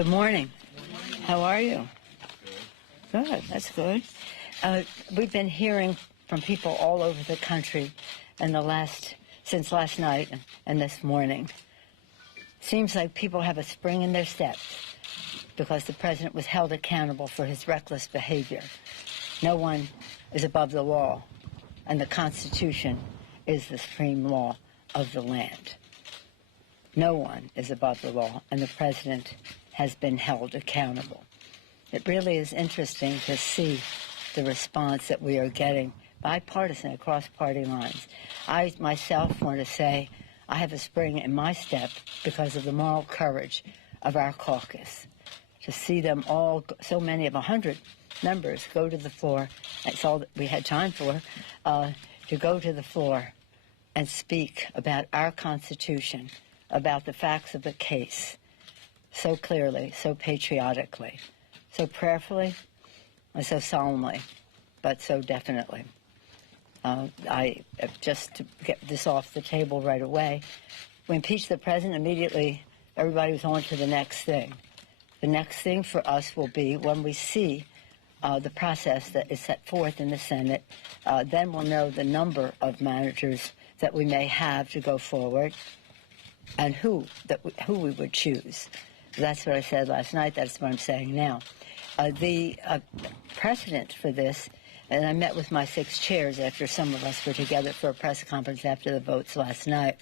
Good morning. How are you? Good. That's good. We've been hearing from people all over the country since last night and this morning. Seems like people have a spring in their step because the president was held accountable for his reckless behavior. No one is above the law, and the Constitution is the supreme law of the land. No one is above the law, and the president has been held accountable. It really is interesting to see the response that we are getting, bipartisan, across party lines. I myself want to say I have a spring in my step because of the moral courage of our caucus. To see them all, so many of 100 members, go to the floor, that's all that we had time for, to go to the floor and speak about our Constitution, about the facts of the case, so clearly, so patriotically, so prayerfully, and so solemnly, but so definitely. Just to get this off the table right away, we impeached the president immediately. Everybody was on to the next thing. The next thing for us will be when we see the process that is set forth in the Senate, then we'll know the number of managers that we may have to go forward and who we would choose. That's what I said last night. That's what I'm saying now. The precedent for this, and I met with my 6 chairs after some of us were together for a press conference after the votes last night,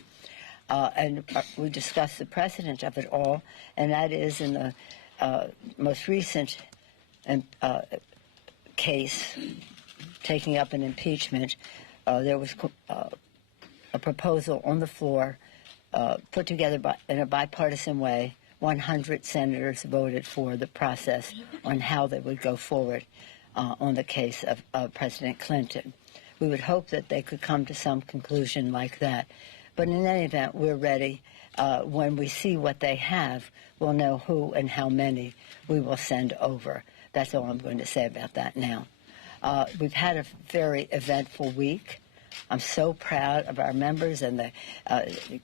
and we discussed the precedent of it all, and that is in the most recent case taking up an impeachment, there was a proposal on the floor put together in a bipartisan way. 100 senators voted for the process on how they would go forward on the case of President Clinton. We would hope that they could come to some conclusion like that. But in any event, we're ready. When we see what they have, we'll know who and how many we will send over. That's all I'm going to say about that now. We've had a very eventful week. I'm so proud of our members and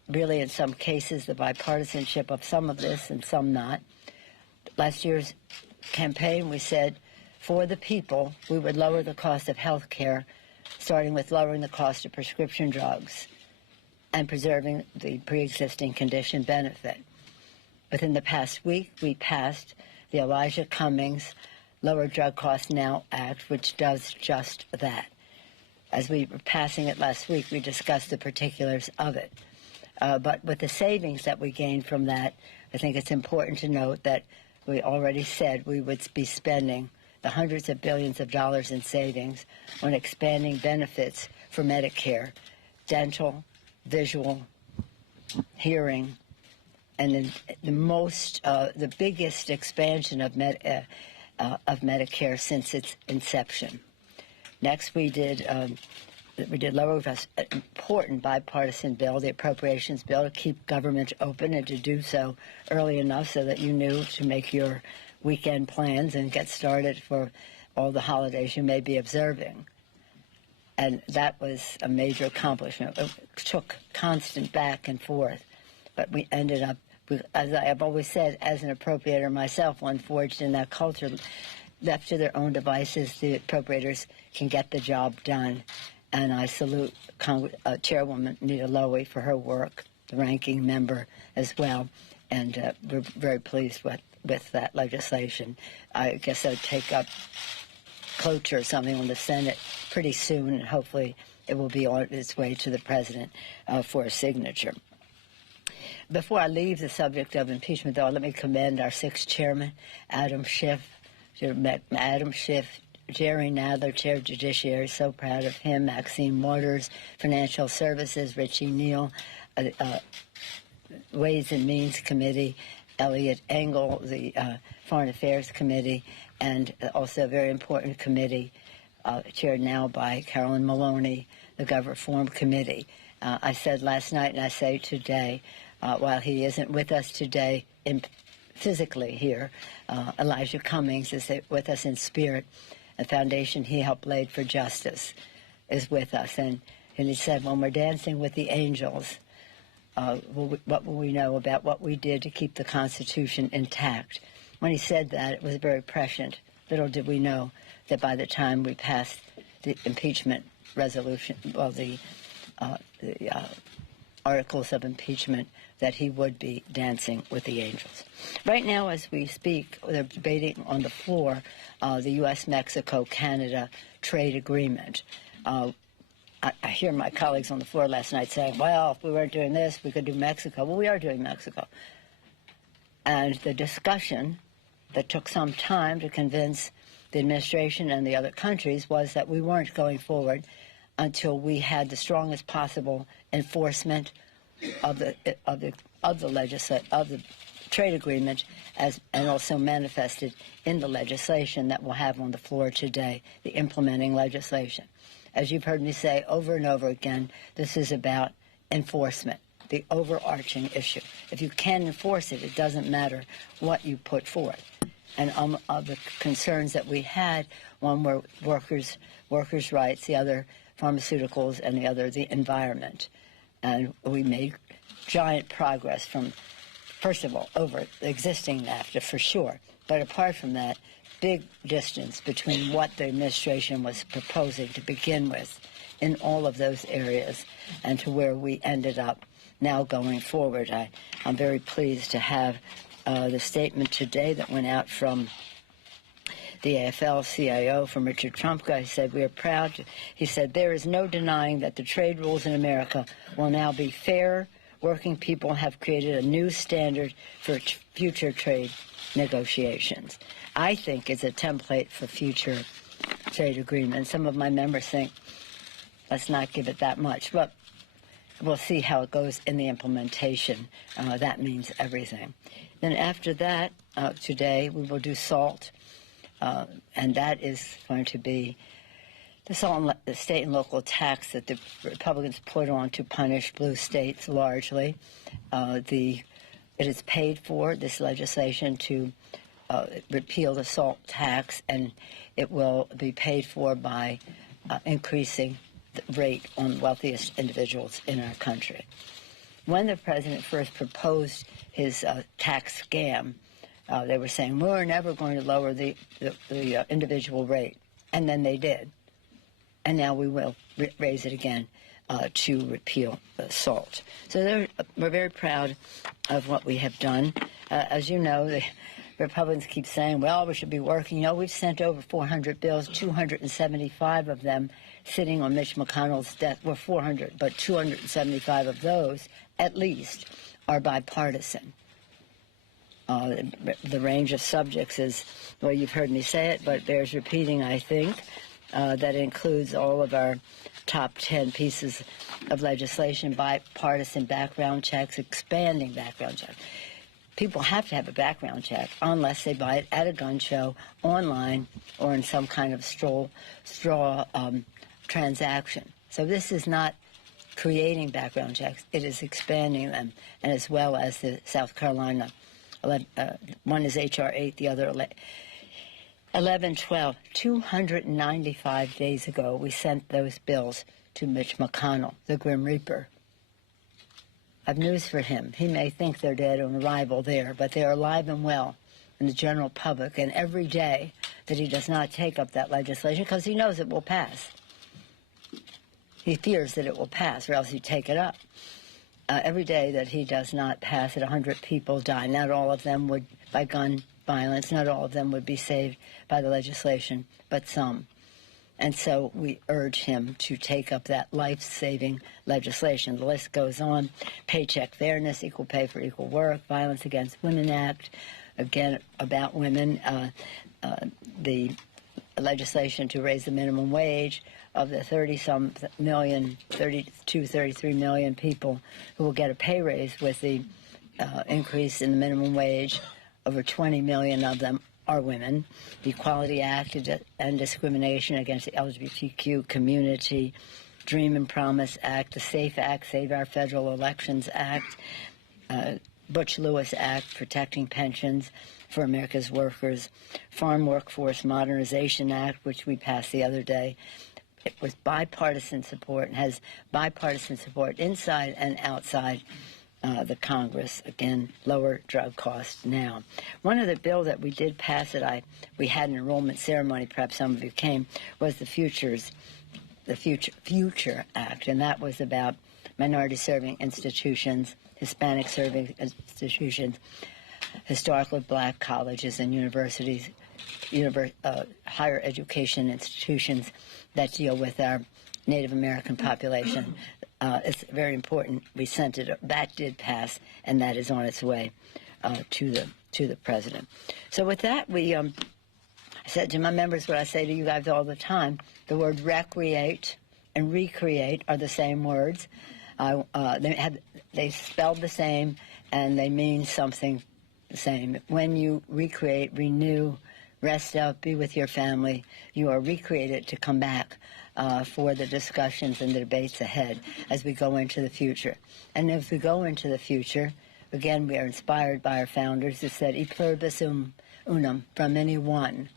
really in some cases the bipartisanship of some of this and some not. Last year's campaign we said for the people we would lower the cost of health care, starting with lowering the cost of prescription drugs and preserving the pre-existing condition benefit. Within the past week we passed the Elijah Cummings Lower Drug Costs Now Act, which does just that. As we were passing it last week, we discussed the particulars of it. But with the savings that we gained from that, I think it's important to note that we already said we would be spending the hundreds of billions of dollars in savings on expanding benefits for Medicare, dental, visual, hearing, and the biggest expansion of Medicare since its inception. Next, we did lower an important bipartisan bill, the appropriations bill, to keep government open and to do so early enough so that you knew to make your weekend plans and get started for all the holidays you may be observing. And that was a major accomplishment. It took constant back and forth, but we ended up, as I have always said, as an appropriator myself, one forged in that culture, left to their own devices, the appropriators can get the job done. And I salute Chairwoman Nita Lowey for her work, the ranking member as well. And we're very pleased with that legislation. I guess I'll take up cloture or something on the Senate pretty soon, and hopefully it will be on its way to the president for a signature. Before I leave the subject of impeachment, though, let me commend our 6th chairman, Adam Schiff. Adam Schiff, Jerry Nadler, Chair of Judiciary, so proud of him, Maxine Waters, Financial Services, Richie Neal, Ways and Means Committee, Elliot Engel, the Foreign Affairs Committee, and also a very important committee chaired now by Carolyn Maloney, the Gov Reform Committee. I said last night and I say today, while he isn't with us today physically here, Elijah Cummings is with us in spirit. The foundation he helped lay for justice is with us. And he said, when we're dancing with the angels, what will we know about what we did to keep the Constitution intact? when he said that, it was very prescient. Little did we know that by the time we passed the impeachment resolution, well, the articles of impeachment, that he would be dancing with the angels. Right now, as we speak, they're debating on the floor the U.S., Mexico, Canada trade agreement. I hear my colleagues on the floor last night saying, well, if we weren't doing this, we could do Mexico. Well, we are doing Mexico. And the discussion that took some time to convince the administration and the other countries was that we weren't going forward until we had the strongest possible enforcement of the trade agreement, and also manifested in the legislation that we'll have on the floor today, the implementing legislation. As you've heard me say over and over again, this is about enforcement, the overarching issue. If you can enforce it, it doesn't matter what you put forth. And of the concerns that we had, one were workers' rights, the other pharmaceuticals, and the other the environment. And we made giant progress from, first of all, over the existing NAFTA for sure. But apart from that, big distance between what the administration was proposing to begin with in all of those areas and to where we ended up now going forward. I'm very pleased to have the statement today that went out from the AFL-CIO, from Richard Trumka. He said, we are proud. He said, there is no denying that the trade rules in America will now be fair. Working people have created a new standard for future trade negotiations. I think it's a template for future trade agreements. Some of my members think, let's not give it that much. But we'll see how it goes in the implementation. That means everything. Then after that, today, we will do SALT. And that is going to be the state and local tax that the Republicans put on to punish blue states largely. It is paid for, this legislation, to repeal the SALT tax, and it will be paid for by increasing the rate on wealthiest individuals in our country. When the president first proposed his tax scam, they were saying, we're never going to lower the individual rate. And then they did. And now we will raise it again to repeal the SALT. So we're very proud of what we have done. As you know, the Republicans keep saying, well, we should be working. You know, we've sent over 400 bills, 275 of them sitting on Mitch McConnell's desk. Well, 400, but 275 of those, at least, are bipartisan. The range of subjects is, well, you've heard me say it, but bears repeating, I think. That includes all of our top 10 pieces of legislation, bipartisan background checks, expanding background checks. People have to have a background check unless they buy it at a gun show, online, or in some kind of straw transaction. So this is not creating background checks. It is expanding them, and as well as the South Carolina. One is H.R. 8, the other 1112. 295 days ago, we sent those bills to Mitch McConnell, the Grim Reaper. I've news for him. He may think they're dead on arrival there, but they are alive and well in the general public. And every day that he does not take up that legislation, because he knows it will pass, he fears that it will pass, or else he'd take it up. Every day that he does not pass it, 100 people die. Not all of them would, by gun violence, not all of them would be saved by the legislation, but some. And so we urge him to take up that life-saving legislation. The list goes on. Paycheck fairness, equal pay for equal work, Violence Against Women Act, again, about women, the legislation to raise the minimum wage of the 30-some million, 32, 33 million people who will get a pay raise with the increase in the minimum wage. Over 20 million of them are women. The Equality Act and Discrimination Against the LGBTQ Community, Dream and Promise Act, the SAFE Act, Save Our Federal Elections Act, Butch-Lewis Act, Protecting Pensions for America's Workers, Farm Workforce Modernization Act, which we passed the other day. It was bipartisan support and has bipartisan support inside and outside the Congress. Again, lower drug costs now. One of the bill that we did pass that we had an enrollment ceremony, perhaps some of you came, was the Future Act, and that was about minority-serving institutions, Hispanic-serving institutions, historically black colleges and universities, higher education institutions that deal with our Native American population. It's very important. We sent it. That did pass, and that is on its way to the president. So with that, I said to my members what I say to you guys all the time: the word recreate and recreate are the same words. They spelled the same, and they mean something the same. When you recreate, renew, rest up, be with your family, you are recreated to come back for the discussions and the debates ahead as we go into the future. And as we go into the future, again, we are inspired by our founders who said, "E pluribus unum," from any one,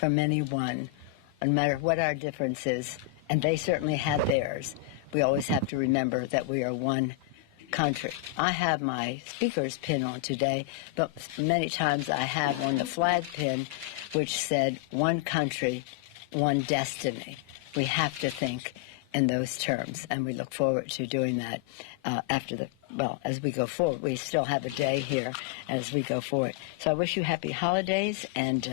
no matter what our difference is. And they certainly had theirs. We always have to remember that we are one country. I have my speaker's pin on today, but many times I have on the flag pin, which said, "One country, one destiny." We have to think in those terms, and we look forward to doing that as we go forward. We still have a day here as we go forward. So I wish you happy holidays, and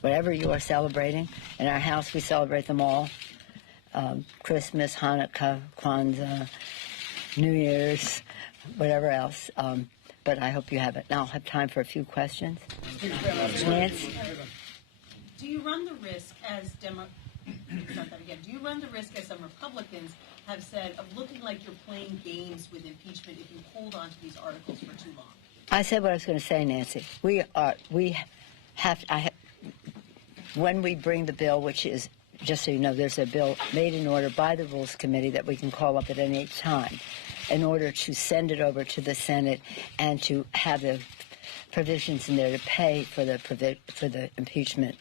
whatever you are celebrating. In our house, we celebrate them all. Christmas, Hanukkah, Kwanzaa, New Year's, whatever else. But I hope you have it. Now I'll have time for a few questions. Nancy? Do you run the risk as Do you run the risk, as some Republicans have said, of looking like you're playing games with impeachment if you hold on to these articles for too long? I said what I was going to say, Nancy. When we bring the bill, which is, just so you know, there's a bill made in order by the Rules Committee that we can call up at any time in order to send it over to the Senate and to have the provisions in there to pay for the impeachment.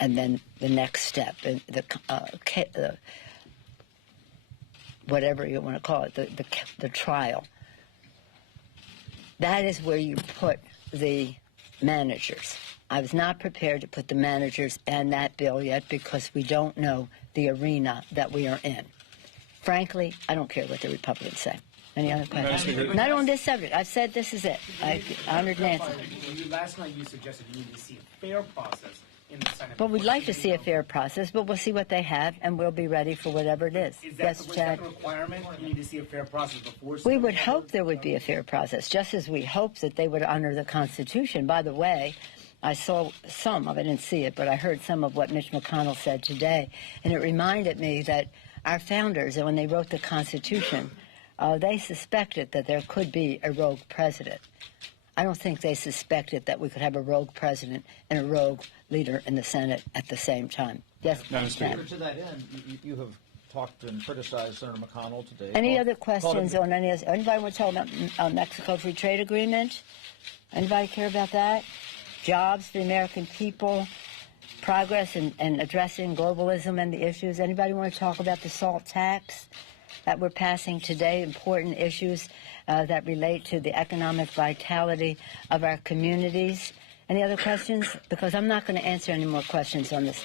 And then the next step, the whatever you want to call it, the trial. That is where you put the managers. I was not prepared to put the managers in that bill yet because we don't know the arena that we are in. Frankly, I don't care what the Republicans say. Any other questions? Not on this subject. I've said this is it. I honored Nancy. Last night you suggested you need to see a fair process in the Senate. But we'd like to see a fair process, but we'll see what they have, and we'll be ready for whatever it is. Is that the requirement? You need to see a fair process before. We would hope there would be a fair process, just as we hope that they would honor the Constitution. By the way, I saw some of it, I didn't see it, but I heard some of what Mitch McConnell said today, and it reminded me that our founders, when they wrote the Constitution, they suspected that there could be a rogue president. I don't think they suspected that we could have a rogue president and a rogue leader in the Senate at the same time. Yes, Madam Speaker. To that end, you have talked and criticized Senator McConnell today. Any other questions on any of this? Anybody want to talk about Mexico Free Trade Agreement? Anybody care about that? Jobs for the American people, progress in addressing globalism and the issues. Anybody want to talk about the SALT tax that we're passing today, important issues that relate to the economic vitality of our communities? Any other questions? Because I'm not going to answer any more questions on this.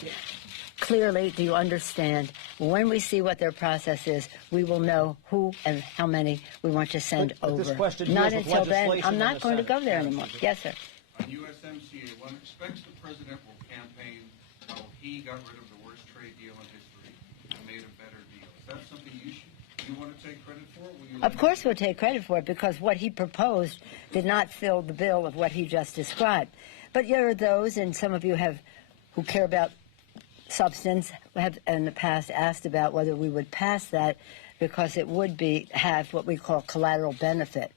Clearly, do you understand? When we see what their process is, we will know who and how many we want to send over. This question not until then. I'm not going to go there anymore. Yes, sir. On USMCA, one expects the president will campaign how he got rid of the worst trade deal in history and made a better deal. Is that something you want to take credit for? Of course we'll take credit for it, because what he proposed did not fill the bill of what he just described. But there are those, and some of you who care about substance, have in the past asked about whether we would pass that because it would have what we call collateral benefit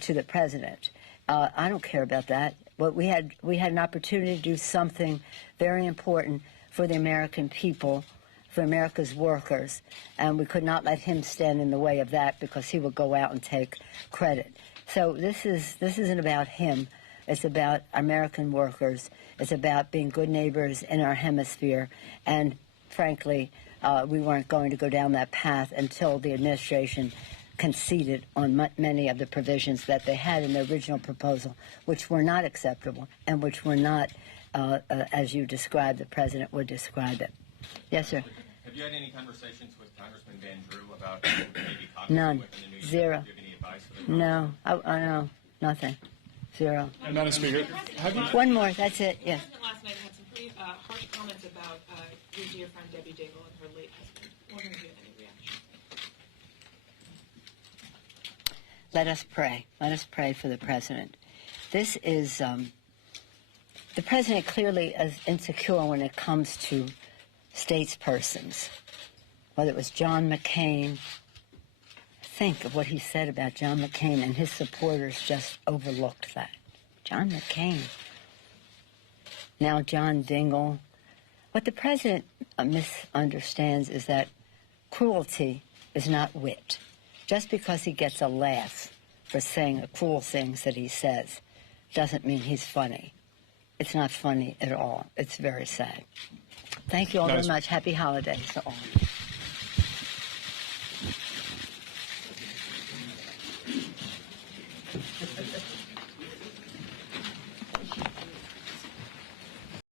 to the president. I don't care about that. But we had an opportunity to do something very important for the American people, for America's workers, and we could not let him stand in the way of that because he would go out and take credit. So this isn't about him. It's about American workers. It's about being good neighbors in our hemisphere. And frankly, we weren't going to go down that path until the administration conceded on many of the provisions that they had in the original proposal, which were not acceptable and which were not, as you described, the president would describe it. Yes, sir. Have you had any conversations with Congressman Van Drew about maybe caucusing None. within the new year? Zero. Do you have any advice for the No, I know, nothing. Zero. Madam Speaker, have you, One more, that's it, yes. The president last night had some pretty harsh comments about your dear friend Debbie Dingell and her late husband. Wondering if you had any reaction. Let us pray. Let us pray for the president. This is, the president clearly is insecure when it comes to statespersons. Whether it was John McCain, think of what he said about John McCain, and his supporters just overlooked that. John McCain. Now John Dingell. What the president misunderstands is that cruelty is not wit. Just because he gets a laugh for saying the cruel things that he says doesn't mean he's funny. It's not funny at all. It's very sad. Thank you all very much. Happy holidays to all.